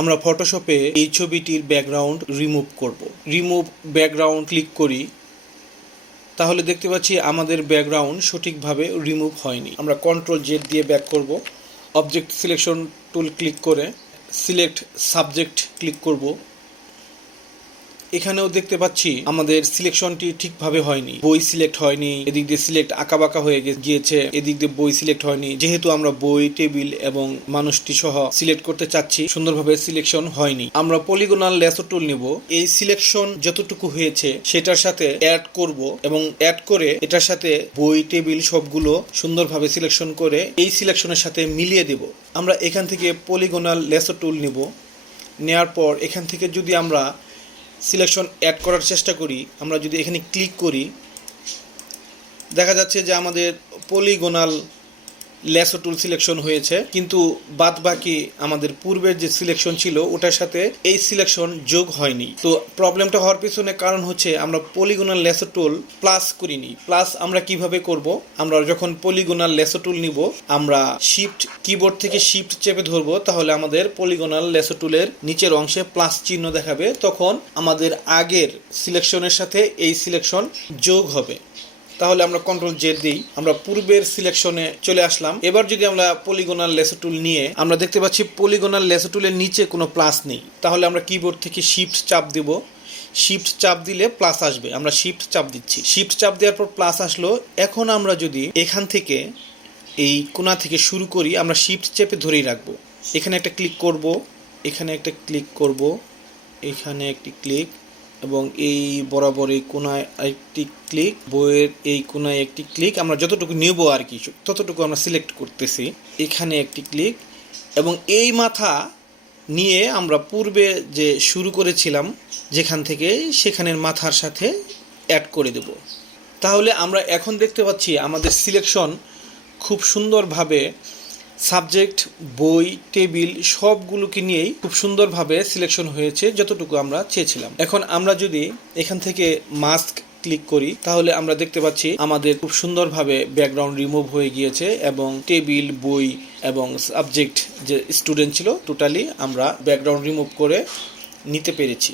আমরা ফটোশপে এই ছবিটির ব্যাকগ্রাউন্ড রিমুভ করব। রিমুভ ব্যাকগ্রাউন্ড ক্লিক করি, তাহলে দেখতে পাচ্ছি আমাদের ব্যাকগ্রাউন্ড সঠিকভাবে রিমুভ হয়নি। আমরা কন্ট্রোল জেড দিয়ে ব্যাক করব। অবজেক্ট সিলেকশন টুল ক্লিক করে সিলেক্ট সাবজেক্ট ক্লিক করব। এখানেও দেখতে পাচ্ছি আমাদের সিলেকশনটি ঠিকভাবে হয়নি, বই সিলেক্ট হয়নি, এদিক দিয়ে সিলেক্ট আঁকাবাঁকা হয়ে গিয়েছে, এদিক দিয়ে বই সিলেক্ট হয়নি। যেহেতু আমরা বই, টেবিল এবং মানুষটি সহ সিলেক্ট করতে চাচ্ছি, সুন্দরভাবে সিলেকশন হয়নি। আমরা পলিগোনাল ল্যাসো টুল নিব, এই সিলেকশন যতটুকু হয়েছে সেটার সাথে অ্যাড করব এবং অ্যাড করে এটার সাথে বই, টেবিল সবগুলো সুন্দরভাবে সিলেকশন করে এই সিলেকশনের সাথে মিলিয়ে দেব। আমরা এখান থেকে পলিগোনাল ল্যাসো টুল নিব, নেওয়ার পর এখান থেকে যদি আমরা সিলেকশন অ্যাড করার চেষ্টা করি, আমরা যদি এখানে ক্লিক করি, দেখা যাচ্ছে যে আমাদের পলিগোনাল ল্যাসো টুল সিলেকশন হয়েছে, কিন্তু বাদ বাকি আমাদের পূর্বের যে সিলেকশন ছিল ওটার সাথে এই সিলেকশন যোগ হয়নি। তো প্রবলেমটা হওয়ার পিছনে কারণ হচ্ছে আমরা পলিগোনাল ল্যাসো টুল প্লাস করিনি। প্লাস আমরা কিভাবে করব? আমরা যখন পলিগোনাল ল্যাসো টুল নিব, আমরা শিফট কিবোর্ড থেকে শিফট চেপে ধরবো, তাহলে আমাদের পলিগোনাল ল্যাসো টুলের নিচের অংশে প্লাস চিহ্ন দেখাবে, তখন আমাদের আগের সিলেকশনের সাথে এই সিলেকশন যোগ হবে। তাহলে আমরা কন্ট্রোল জেড দিই, আমরা পূর্বের সিলেকশনে চলে আসলাম। এবার যদি আমরা পলিগোনাল ল্যাসো টুল নিয়ে আমরা দেখতে পাচ্ছি পলিগোনাল ল্যাসো টুলের নিচে কোনো প্লাস নেই, তাহলে আমরা কিবোর্ড থেকে শিফট চাপ দেব। শিফট চাপ দিলে প্লাস আসবে, আমরা শিফট চাপ দিচ্ছি। শিফট চাপ দেওয়ার পর প্লাস আসলো। এখন আমরা যদি এখান থেকে এই কোণা থেকে শুরু করি, আমরা শিফট চেপে ধরেই রাখবো। এখানে একটা ক্লিক করব, এখানে একটা ক্লিক করব, এখানে একটি ক্লিক, এবং এই বরাবর এই কোণায় একটি ক্লিক, বইয়ের এই কোণায় একটি ক্লিক। আমরা যতটুকু নেব আর কি ততটুকু আমরা সিলেক্ট করতেছি। এখানে একটি ক্লিক, এবং এই মাথা নিয়ে আমরা পূর্বে যে শুরু করেছিলাম যেখান থেকে, সেখানের মাথার সাথে অ্যাড করে দেব। তাহলে আমরা এখন দেখতে পাচ্ছি আমাদের সিলেকশন খুব সুন্দরভাবে সাবজেক্ট, বই, টেবিল সবগুলোকে নিয়েই খুব সুন্দরভাবে সিলেকশন হয়েছে যতটুকু আমরা চেয়েছিলাম। এখন আমরা যদি এখান থেকে মাস্ক ক্লিক করি, তাহলে আমরা দেখতে পাচ্ছি আমাদের খুব সুন্দরভাবে ব্যাকগ্রাউন্ড রিমুভ হয়ে গিয়েছে, এবং টেবিল, বই এবং সাবজেক্ট যে স্টুডেন্ট ছিল টোটালি আমরা ব্যাকগ্রাউন্ড রিমুভ করে নিতে পেরেছি।